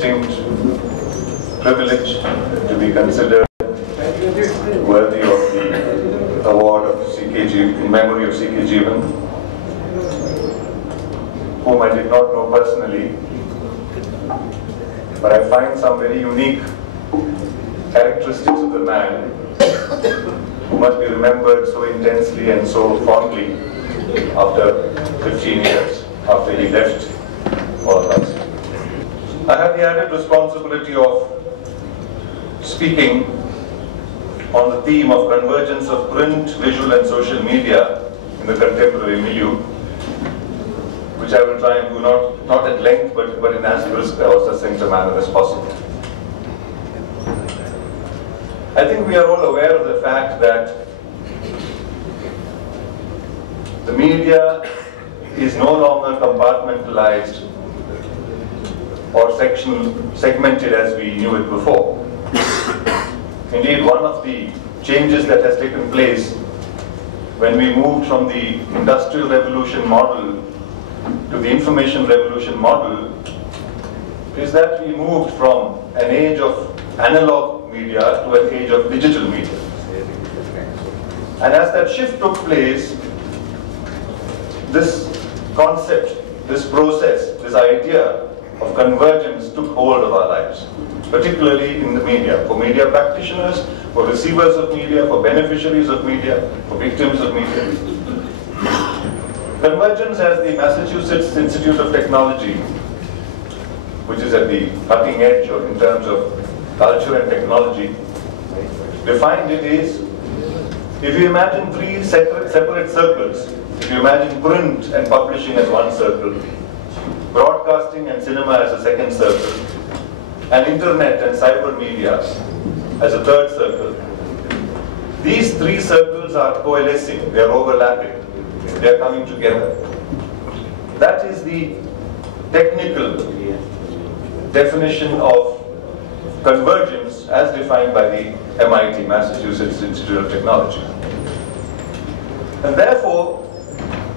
distinct privilege to be considered worthy of the award of CKG, in memory of CK Jeevan, whom I did not know personally, but I find some very unique characteristics of the man who must be remembered so intensely and so fondly after 15 years, after he left all of us. I have the added responsibility of speaking on the theme of convergence of print, visual and social media in the contemporary milieu, which I will try and do not at length, but in as brisk or succinct a manner as possible. I think we are all aware of the fact that the media is no longer compartmentalized or segmented as we knew it before. Indeed, one of the changes that has taken place when we moved from the Industrial Revolution model to the Information Revolution model is that we moved from an age of analog media to an age of digital media. And as that shift took place, this concept, this process, this idea of convergence took hold of our lives, particularly in the media, for media practitioners, for receivers of media, for beneficiaries of media, for victims of media. Convergence, as the Massachusetts Institute of Technology, which is at the cutting edge in terms of culture and technology, defined it is, if you imagine three separate circles, if you imagine print and publishing as one circle, broadcasting and cinema as a second circle, and internet and cyber media as a third circle, these three circles are coalescing, they are overlapping, they are coming together. That is the technical definition of convergence as defined by the MIT, Massachusetts Institute of Technology. And therefore,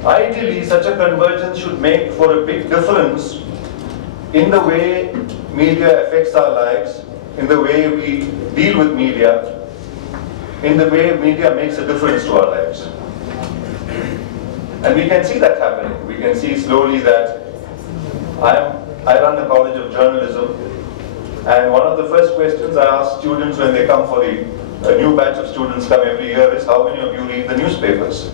ideally, such a convergence should make for a big difference in the way media affects our lives, in the way we deal with media, in the way media makes a difference to our lives. And we can see that happening. We can see slowly that I run a college of journalism, and one of the first questions I ask students when they come for a new batch of students come every year is, how many of you read the newspapers?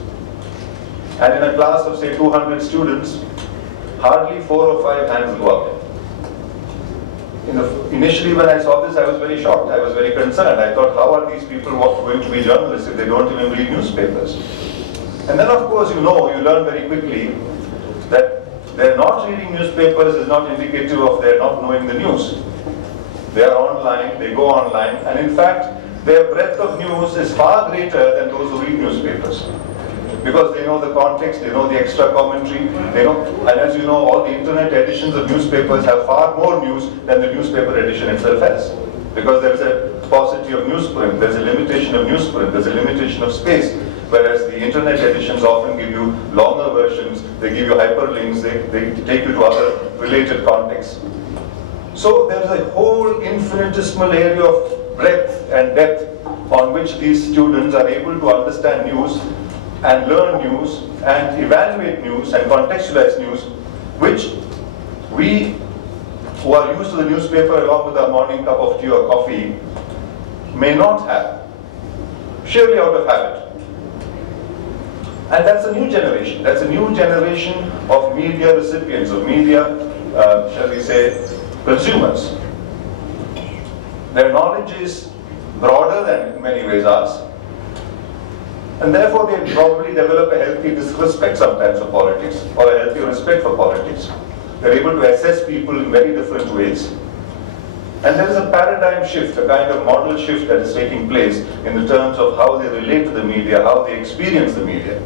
And in a class of say 200 students, hardly 4 or 5 hands go up. Initially when I saw this, I was very shocked, I was very concerned. I thought, how are these people going to be journalists if they don't even read newspapers? And then of course you learn very quickly that their not reading newspapers is not indicative of their not knowing the news. They are online, they go online, and in fact, their breadth of news is far greater than those who read newspapers. Because they know the context, they know the extra commentary, they know, and as you know, all the internet editions of newspapers have far more news than the newspaper edition itself has. Because there is a paucity of newsprint, there's a limitation of newsprint, there's a limitation of space. Whereas the internet editions often give you longer versions, they give you hyperlinks, they take you to other related contexts. So there's a whole infinitesimal area of breadth and depth on which these students are able to understand news and learn news and evaluate news and contextualize news, which we who are used to the newspaper along with our morning cup of tea or coffee may not have, surely out of habit. And that's a new generation. That's a new generation of media recipients, of media, shall we say, consumers. Their knowledge is broader than in many ways ours. And therefore they probably develop a healthy disrespect sometimes for politics, or a healthy respect for politics. They're able to assess people in very different ways. And there is a paradigm shift, a kind of model shift that is taking place in the terms of how they relate to the media, how they experience the media.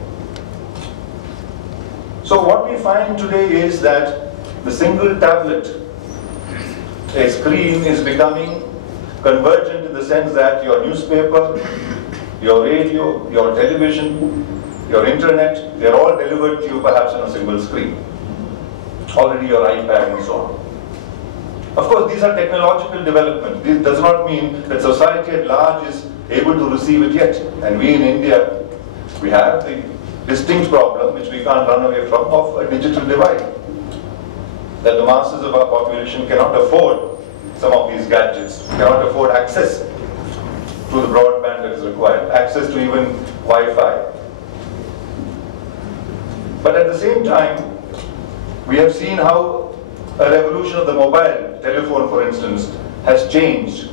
So what we find today is that the single tablet, a screen, is becoming convergent in the sense that your newspaper, your radio, your television, your internet, they're all delivered to you perhaps on a single screen. Already your iPad and so on. Of course, these are technological developments. This does not mean that society at large is able to receive it yet. And we in India, we have the distinct problem, which we can't run away from, of a digital divide. That the masses of our population cannot afford some of these gadgets, cannot afford access to the broadband that is required, access to even Wi-Fi. But at the same time, we have seen how a revolution of the mobile telephone, for instance, has changed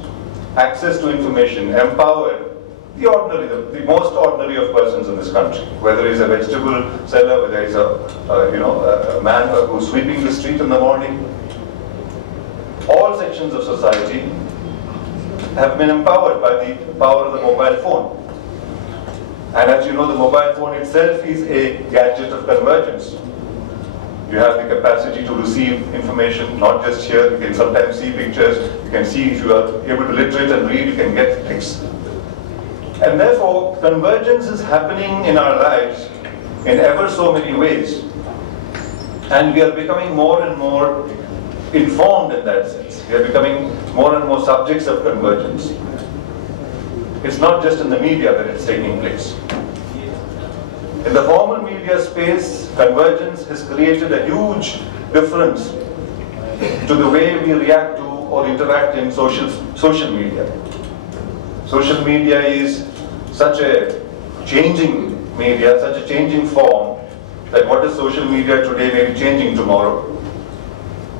access to information, empowered the ordinary, the most ordinary of persons in this country, whether he's a vegetable seller, whether he's a man who's sweeping the street in the morning. All sections of society have been empowered by the power of the mobile phone. And as you know, the mobile phone itself is a gadget of convergence. You have the capacity to receive information, not just here. You can sometimes see pictures. You can see, if you are able to literate and read, you can get text. And therefore, convergence is happening in our lives in ever so many ways. And we are becoming more and more informed in that sense. We are becoming more and more subjects of convergence. It's not just in the media that it's taking place. In the formal media space, convergence has created a huge difference to the way we react to or interact in social media. Social media is such a changing media, such a changing form, that what is social media today may be changing tomorrow.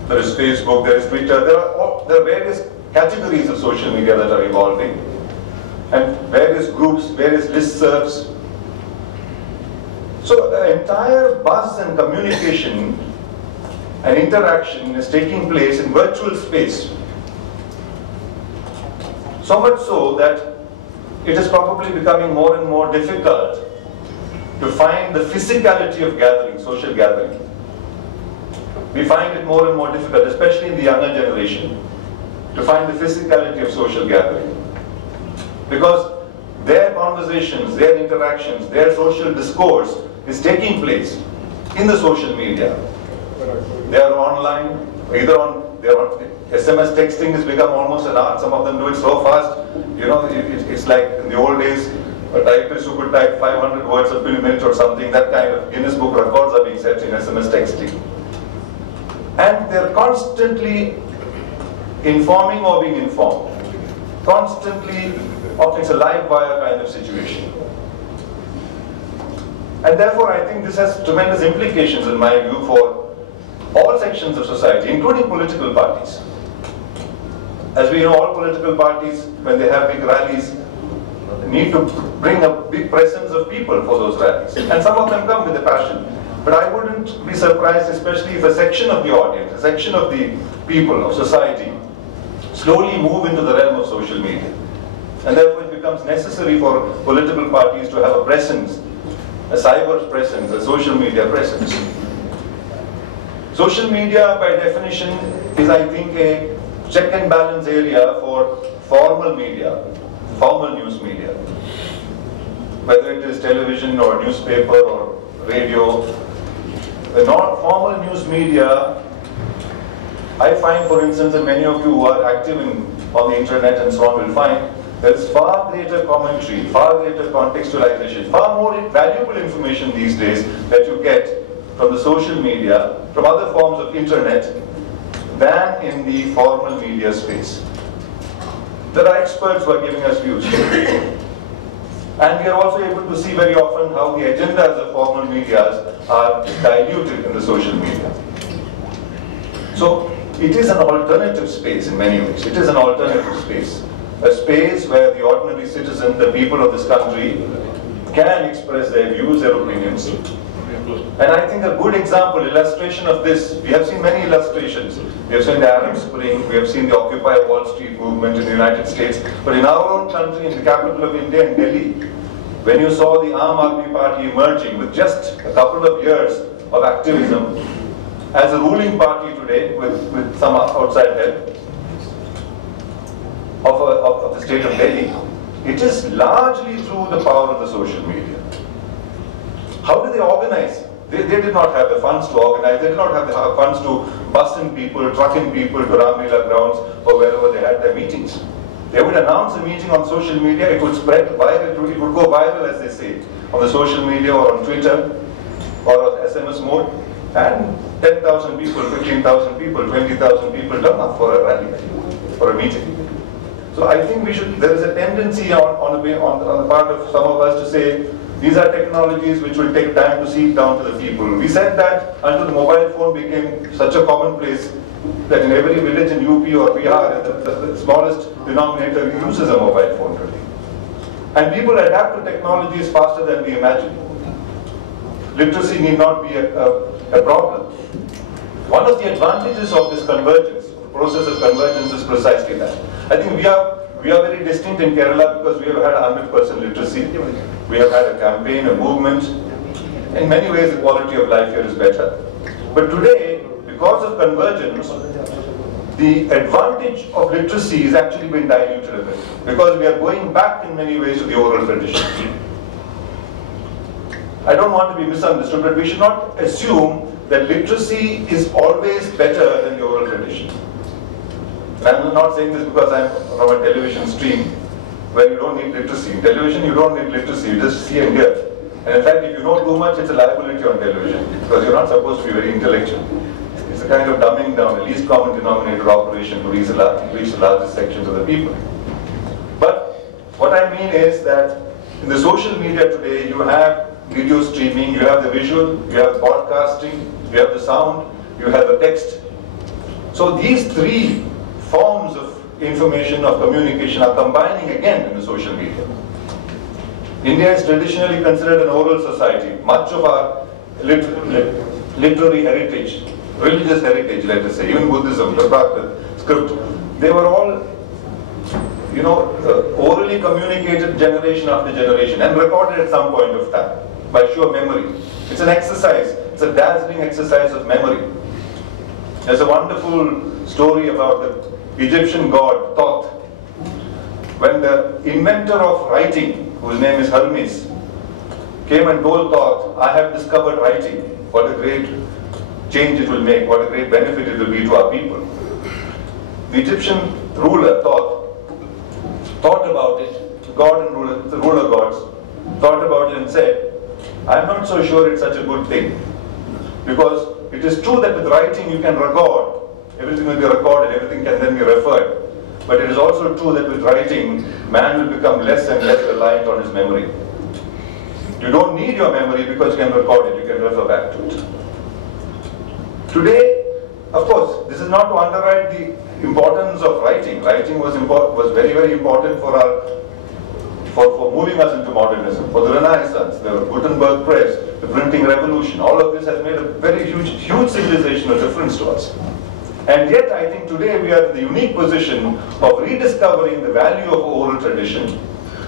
There is Facebook, there is Twitter, there are various categories of social media that are evolving, and various groups, various listservs. So the entire buzz and communication and interaction is taking place in virtual space. So much so that it is probably becoming more and more difficult to find the physicality of gathering, social gathering. We find it more and more difficult, especially in the younger generation, to find the physicality of social gathering. Because their conversations, their interactions, their social discourse is taking place in the social media. They are online, they're on SMS texting has become almost an art. Some of them do it so fast, it's like in the old days, a typist who could type 500 words a minute or something. That kind of Guinness Book records are being set in SMS texting. And they're constantly informing or being informed. Constantly, often it's a live wire kind of situation. And therefore, I think this has tremendous implications, in my view, for all sections of society, including political parties. As we know, all political parties, when they have big rallies, need to bring a big presence of people for those rallies. And some of them come with a passion. But I wouldn't be surprised, especially if a section of the audience, a section of the people, of society, slowly move into the realm of social media. And therefore it becomes necessary for political parties to have a presence, a cyber presence, a social media presence. Social media, by definition, is, I think, a check and balance area for formal media, formal news media. Whether it is television or newspaper or radio, the non-formal news media, I find, for instance, and many of you who are active on the internet and so on will find, there is far greater commentary, far greater contextualization, far more valuable information these days that you get from the social media, from other forms of internet, than in the formal media space. There are experts who are giving us views. And we are also able to see very often how the agendas of formal media are diluted in the social media. So it is an alternative space in many ways. It is an alternative space. A space where the ordinary citizen, the people of this country, can express their views, their opinions. And I think a good example, illustration of this, we have seen many illustrations. We have seen the Arab Spring, we have seen the Occupy Wall Street movement in the United States. But in our own country, in the capital of India, in Delhi, when you saw the Aam Aadmi Party emerging with just a couple of years of activism, as a ruling party today, with some outside help of the state of Delhi, it is largely through the power of the social media. How do they organize? They did not have the funds to organize, they did not have the funds to busing people, trucking people to Ramlila grounds or wherever they had their meetings. They would announce a meeting on social media, it would spread viral, it would go viral as they say, on the social media or on Twitter or on SMS mode, and 10,000 people, 15,000 people, 20,000 people turn up for a rally, for a meeting. So I think there is a tendency on the part of some of us to say, these are technologies which will take time to seep down to the people. We said that until the mobile phone became such a commonplace that in every village in UP or Bihar, the smallest denominator uses a mobile phone today. And people adapt to technologies faster than we imagine. Literacy need not be a problem. One of the advantages of this convergence, the process of convergence, is precisely that. I think we are very distinct in Kerala because we have had 100% literacy. We have had a campaign, a movement. In many ways, the quality of life here is better. But today, because of convergence, the advantage of literacy is actually been diluted a bit, because we are going back in many ways to the oral tradition. I don't want to be misunderstood, but we should not assume that literacy is always better than the oral tradition. And I'm not saying this because I'm from a television stream where you don't need literacy. In television, you don't need literacy, you just see and hear. And in fact, if you know too much, it's a liability on television, because you're not supposed to be very intellectual. It's a kind of dumbing down, a least common denominator operation to reach the largest sections of the people. But what I mean is that in the social media today, you have video streaming, you have the visual, you have podcasting, you have the sound, you have the text. So these three forms of information, of communication are combining again in the social media. India is traditionally considered an oral society. Much of our literary heritage, religious heritage, let us say, even Buddhism, the script, they were all, orally communicated generation after generation and recorded at some point of time by sheer memory. It's an exercise, it's a dazzling exercise of memory. There's a wonderful story about the Egyptian god Thoth. When the inventor of writing, whose name is Hermes, came and told Thoth, I have discovered writing, what a great change it will make, what a great benefit it will be to our people. The Egyptian ruler, Thoth, thought about it, God and ruler, the ruler gods, thought about it and said, I'm not so sure it's such a good thing. Because it is true that with writing you can record, everything will be recorded, everything can then be referred. But it is also true that with writing, man will become less and less reliant on his memory. You don't need your memory because you can record it, you can refer back to it. Today, of course, this is not to underwrite the importance of writing. Writing was very, very important for moving us into modernism, for the Renaissance, the Gutenberg press, the printing revolution. All of this has made a very huge civilizational difference to us. And yet, I think today we are in the unique position of rediscovering the value of oral tradition,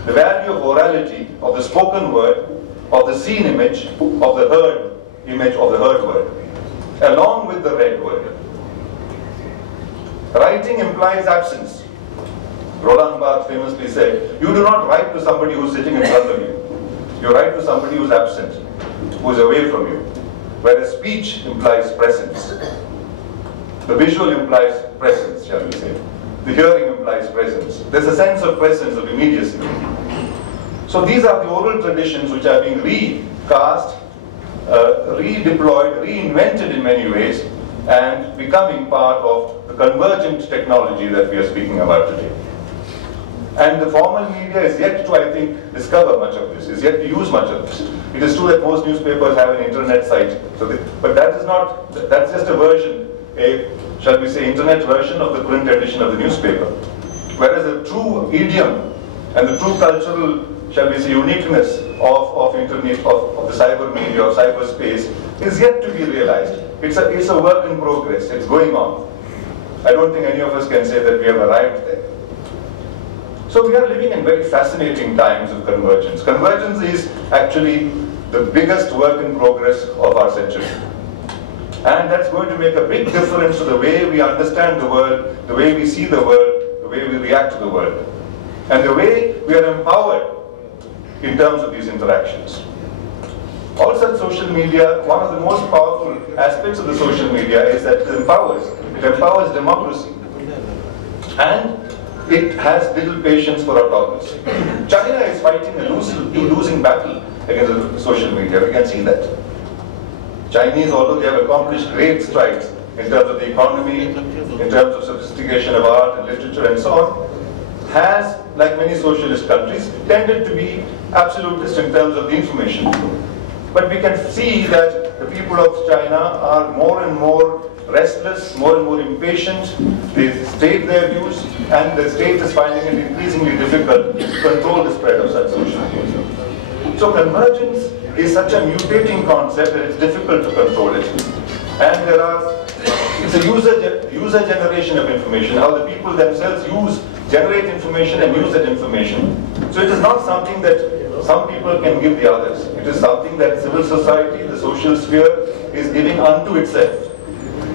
the value of orality, of the spoken word, of the seen image, of the heard image, of the heard word, along with the read word. Writing implies absence. Roland Barthes famously said, you do not write to somebody who is sitting in front of you. You write to somebody who is absent, who is away from you. Whereas speech implies presence. The visual implies presence, shall we say. The hearing implies presence. There's a sense of presence, of immediacy. So these are the oral traditions which are being recast, redeployed, reinvented in many ways, and becoming part of the convergent technology that we are speaking about today. And the formal media is yet to, I think, discover much of this, is yet to use much of this. It is true that most newspapers have an internet site, but that is not, that's just a version, shall we say, internet version of the print edition of the newspaper. Whereas the true idiom and the true cultural, shall we say, uniqueness of internet, of the cyber media, of cyberspace, is yet to be realized. It's a work in progress, it's going on. I don't think any of us can say that we have arrived there. So we are living in very fascinating times of convergence. Convergence is actually the biggest work in progress of our century. And that's going to make a big difference to the way we understand the world, the way we see the world, the way we react to the world, and the way we are empowered in terms of these interactions. All such social media, one of the most powerful aspects of the social media is that it empowers democracy. And it has little patience for autocracy. China is fighting a losing battle against the social media. We can see that. Chinese, although they have accomplished great strides in terms of the economy, in terms of sophistication of art and literature and so on, has, like many socialist countries, tended to be absolutist in terms of the information flow. But we can see that the people of China are more and more restless, more and more impatient. They state their views, and the state is finding it increasingly difficult to control the spread of such social media. So convergence is such a mutating concept that it's difficult to control it. And it's a user generation of information, how the people themselves generate information and use that information. So it is not something that some people can give the others. It is something that civil society, the social sphere, is giving unto itself.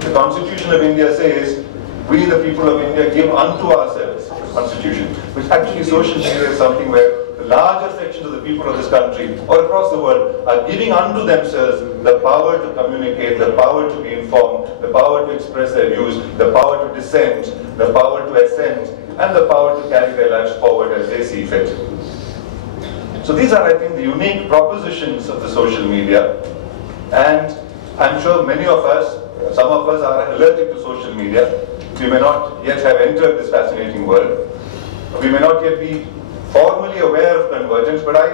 The Constitution of India says, we the people of India give unto ourselves, Constitution. Which actually social media is something where the larger sections of the people of this country or across the world are giving unto themselves the power to communicate, the power to be informed, the power to express their views, the power to dissent, the power to assent, and the power to carry their lives forward as they see fit. So these are, I think, the unique propositions of the social media. And I'm sure many of us, some of us are allergic to social media. We may not yet have entered this fascinating world. We may not yet be formally aware of convergence, but I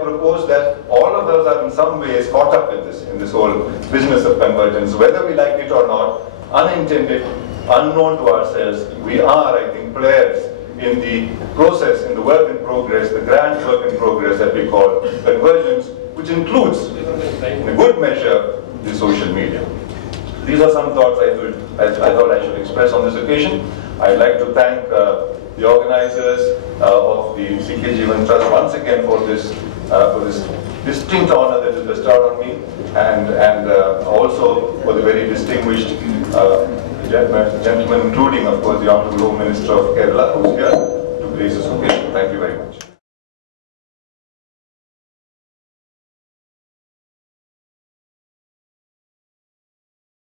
propose that all of us are in some ways caught up in this whole business of convergence. Whether we like it or not, unintended, unknown to ourselves, we are, I think, players in the process, in the work in progress, the grand work in progress that we call convergence, which includes, in a good measure, the social media. These are some thoughts I thought I should express on this occasion. I'd like to thank the organizers of the C.K. Jeevan Trust once again for this distinct honor that is bestowed on me, and also for the very distinguished gentlemen, including, of course, the Honorable Home Minister of Kerala, who's here to grace us